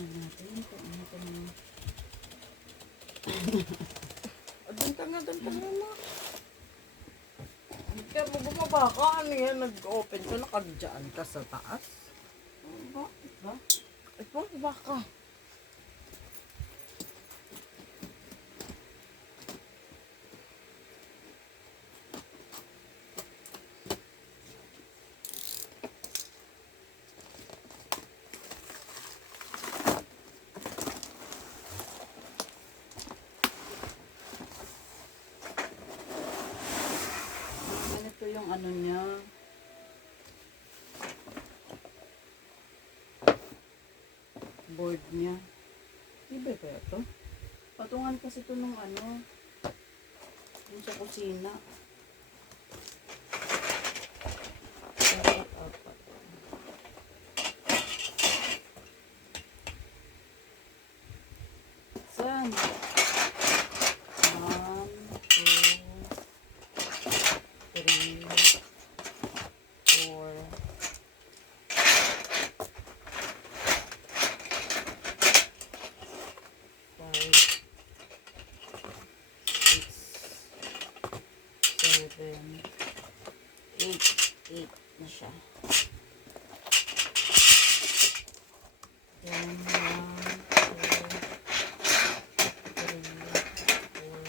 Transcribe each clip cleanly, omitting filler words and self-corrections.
natin ito. Ano ito na? Doon ka na ma. Hindi ka mo bumaba ka. Ano yan? Nag-open ka, nakadyaan ka sa taas. Bakit ba? Ay, bumaba ka. Ito yung ano niya. Board niya. Iba ba ito? Patungan kasi ito nung ano. Yung sa kusina. Apat. Saan? 1, 2, 3, 4, 5, 6, 7, 8 na siya. Then 1, 2, 3, 4,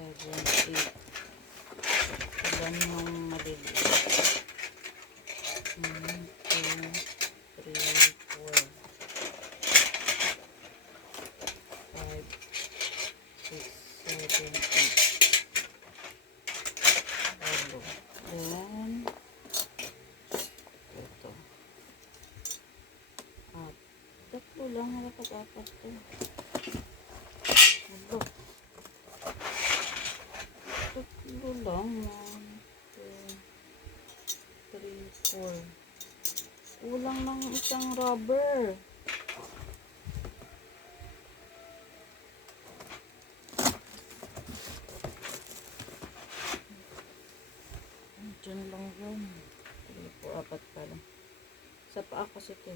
5, 6, 7, 8. Ilan yung maliliit? 1, 2, 3, 4, 5, 6, 7, 8. Then, ito. At, tatlo lang, nakapag-apat to. Alo. Tatlo lang. 1, 2, 3, 4. Kulang ng isang rubber. Diyan lang yun. 3, 4, 4 pa lang. Sa paa kasi ito.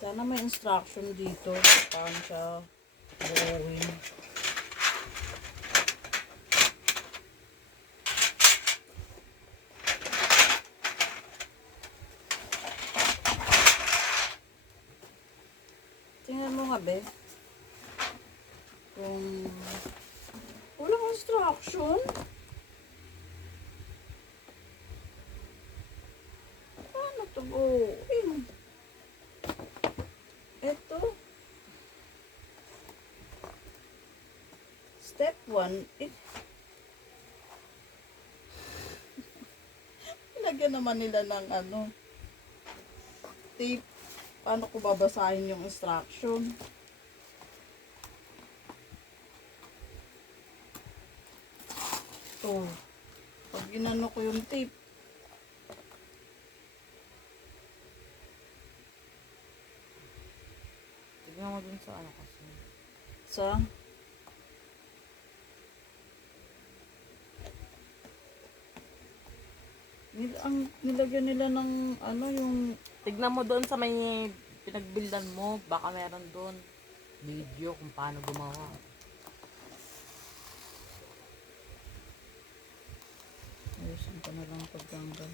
Sana may instruction dito paano siya buuin. Tingnan mo nga, be. Kung walang instruction. Paano ito buuin? Ito. Step 1. Lagyan naman nila ng ano, tape. Paano ko babasahin yung instruction? Ito. Pag ginano ko yung tape. Tignan mo dun sa ano kasi. Sa nilagyan nila ng ano yung Tignan mo doon sa may pinagbildan mo. Baka meron doon video kung paano gumawa. ayusin ko na lang pagtanggal.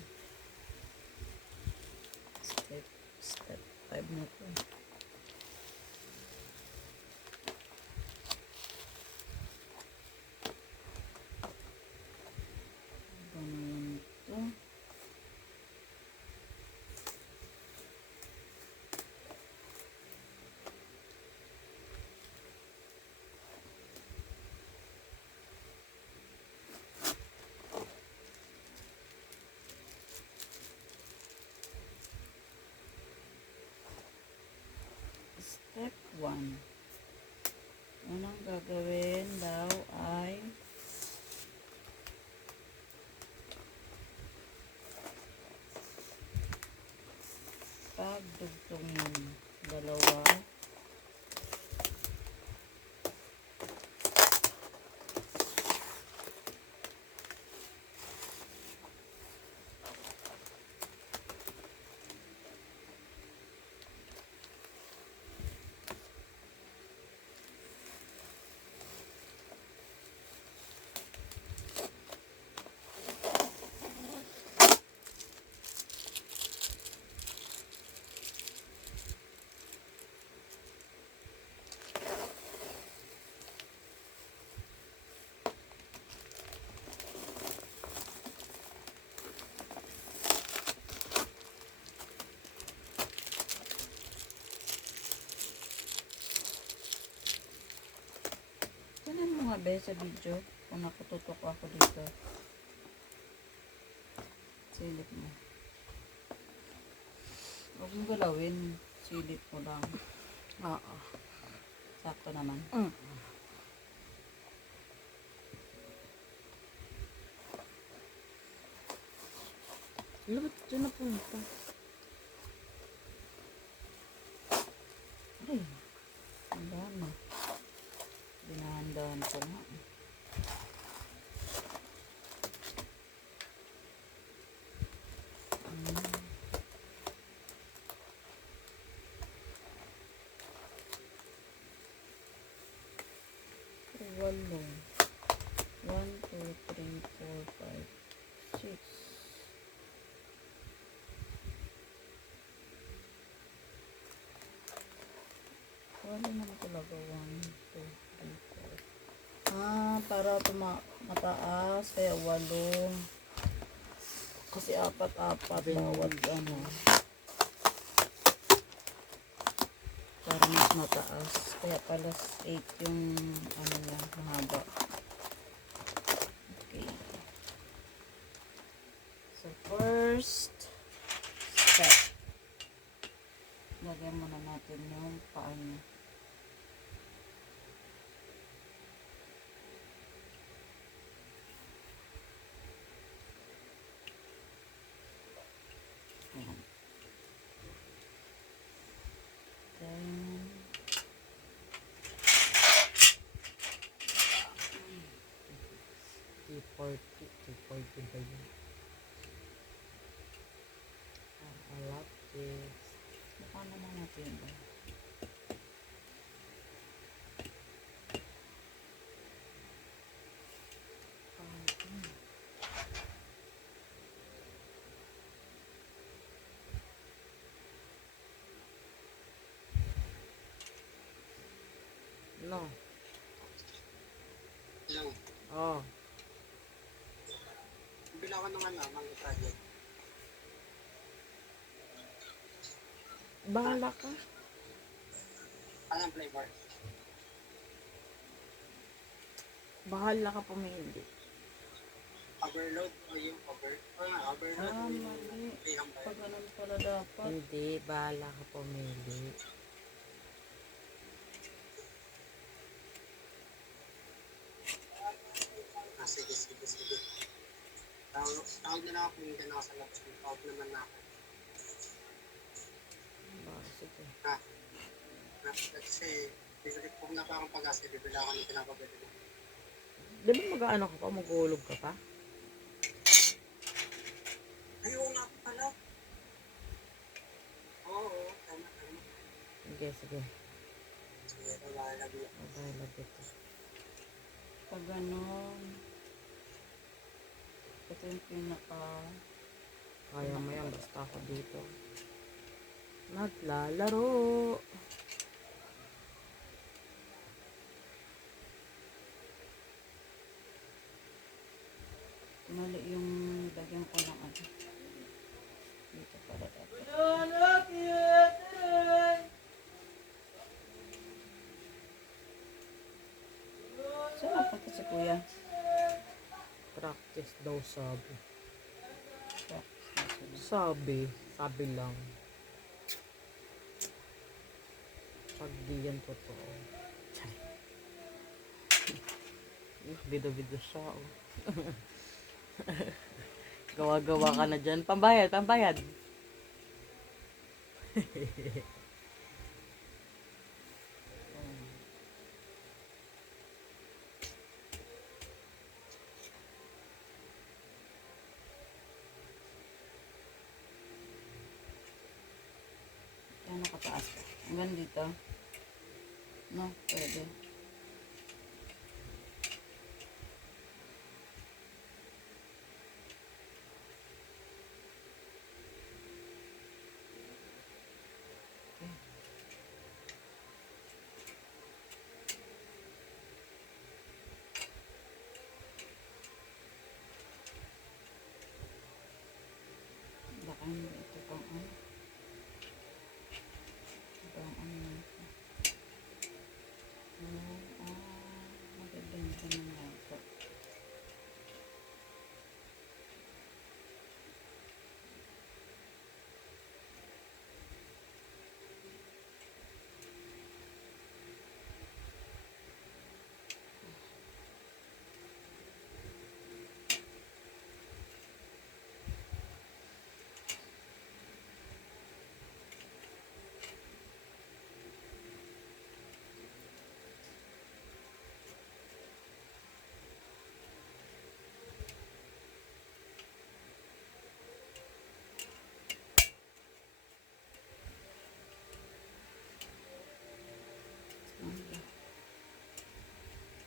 Step 5 na to. Ganun to. Step 1. Unang gagawin daw ay pagdugtong yung dalawa be sa video kung nakututok ako dito. Silip mo. Huwag mo galawin. Silip mo lang. Oo. Sakto naman. Ano ba't dyan na punta? Ay, ang dami. Dinahan-dahan ko nga. Walo. 1, 2, 3, 4, 5, 6. Walo naman talaga. 1, 2, 3, 4. Para mataas. Kaya 8. Kasi 4 bawat ano. Para mas mataas. Kaya pala 8 yung ano niya, mahaba. Okay. So first step. Lagyan muna natin yung paa niya. Ayan. Then, 240 ba yun? I love this. mukha naman natin ba? No. Hello. Oh. Bila ko naman mang project. Bahala ka. Anong flavor? Bahala ka pumili. Overload o yung overload. Mali. Pag ganun pala dapat. Hindi, bahala ka pumili. Sige. Tawag na lang ako kung hindi na ako sa labas. Tawag naman na ako. Sige. Kasi, kung na pa akong pag-asa, bibila ako ng pinapabili mo. Di ba mag-ano ka pa? Mag-uulog ka pa? Ayaw nga pala. Oo, tama. Sige. Sige, bahala mo. Bahala dito. Pag ganun. Ito yung pinaka... Kaya mo yan, basta ako dito. Naglalaro. Mali yung lagyan ko ng ano. Dito pala dapat. Saan napunta si kuya? Practice daw sabi. So, Sabi lang. Pag di yan totoo. Bido-bido siya, oh. Gawa-gawa ka na dyan. Pambayad. yan nakataas ka. Hanggang dito. No, pwede. Baka hindi ito pang ano. Pang ano.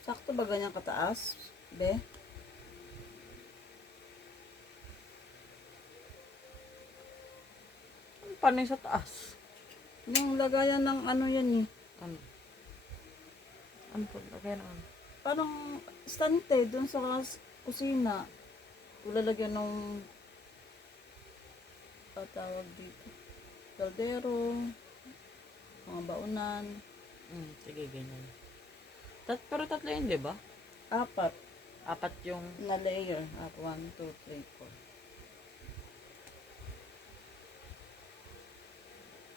Sakto ba ganyan kataas? Be? Paano yung sa taas? Yung lagayan ng ano yan eh. Ano? Ano po? Lagay na ano? Parang stante dun sa kusina. Lalagyan ng patawag dito. Kaldero, mga baunan, Sige, ganyan. Pero tatlo yun, di ba? 4 Apat yung... na layer. 1, 2, 3,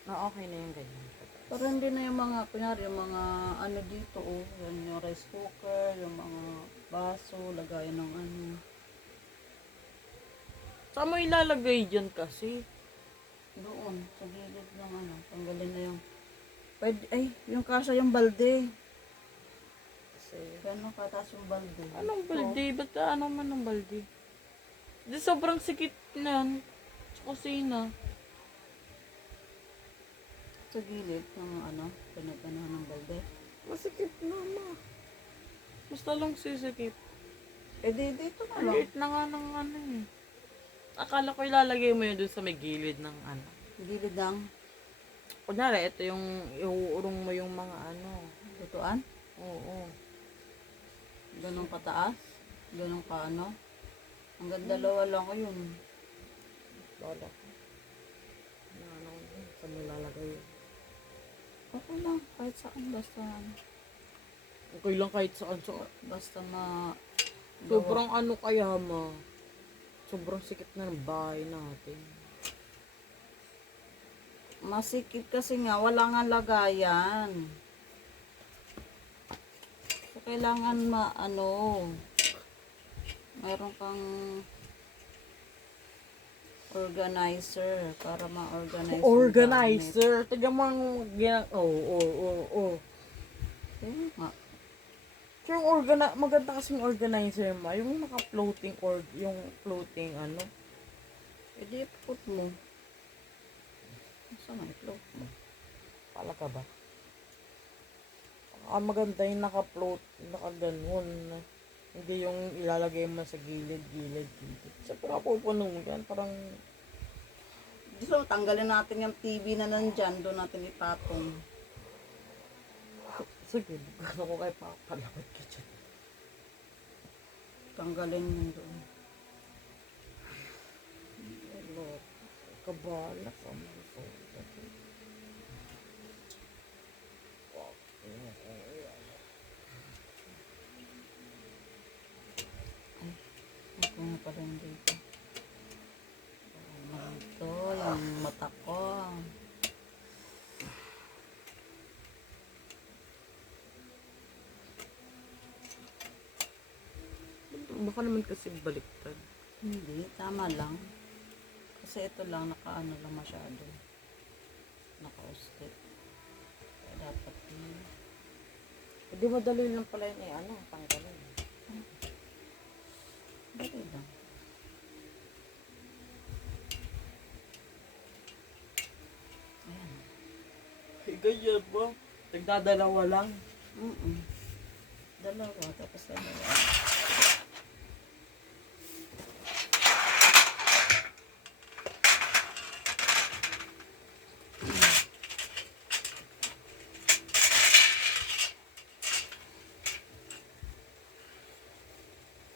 4. Okay na yung ganyan. Pero hindi na yung mga, kunyari, yung mga ano dito, oh. Yan yung rice cooker, yung mga baso, lagayan ng ano. Saan mo ilalagay dyan kasi? Doon, sa gilid ng ano, tanggalin na yung, pwede, ay, yung kasha yung balde. Kasi... Gano'n kataas yung balde. Anong balde? Ba't ano man ang balde? Di sobrang sikit na yan. Sa kusina. Sa gilid ng ano, pinaganahan ng balde. Masikip na, ma. Basta lang sisikip. Eh di, dito na Ang lang. liit na nga ng ano eh. Akala ko ilalagay mo yun dun sa may gilid ng ano. Gilid ng Kunyari, ito yung iuurong mo yung mga ano. lutuan. Oo. Ganun kataas. Ganun ka ano. Hanggang dalawa lang ko yun. Lola ko. Ano, saan mo ilalagay yun? Okay lang, kahit saan, basta, Okay lang kahit saan. basta ma, Sobrang ano kaya, ma. Sobrang sikip na ng bahay natin. masikip kasi nga, wala nga lagayan. So, kailangan mayroon kang organizer para ma-organize yung Organizer. Tignan mo ang gamit. Nga. Yung maganda kasi yung organizer ma. Yung naka-floating yung floating ano. E di put mo. Saan ang float mo? Pala ka ba? Maganda yung naka-float, naka-ganon. Hindi yung ilalagay mo sa gilid. Siyempre pupuno mo yan. Parang... So, tanggalin natin yung TV na nandyan. Doon natin ipatong. Sige, bukano ko kayo pakapalawat ka dyan. Tanggalin yun doon. Hello. Kabala sa mga phone. Ito nga pala yung dito. Ito, yung mata ko. Baka naman kasi baliktad. Hindi, tama lang. Kasi ito lang, nakaano lang masyado. Naka-usti. Kaya dapat yun. Hindi madali lang pala yun eh. Ano, tanggalin. Dali lang. Ayan. Ganyan ba? Nagdadalawa lang. Dalawa, tapos dalawa.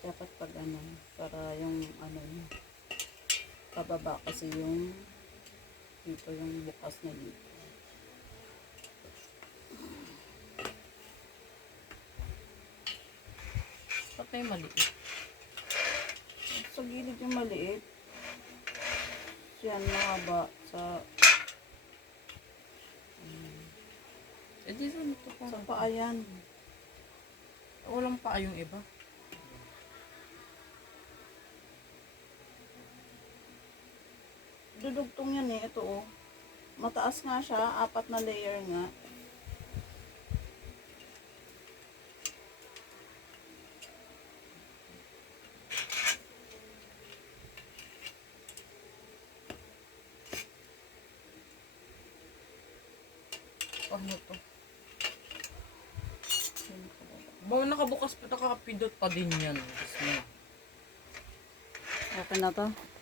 Dapat pag ano, para yung ano niya, pababa kasi yung dito yung bukas na dito. Ba't na yung maliit? Sa gilid yung maliit. Yan mahaba sa Eh di saan ito pa? sa paa yan. Walang pa yung iba. Dudugtong yan eh, ito oh. Mataas nga siya, 4 na layer nga. Ano to? Yan, kababa. Baka nakabukas pa, nakapindot pa din yan. Kasi, Okay na to.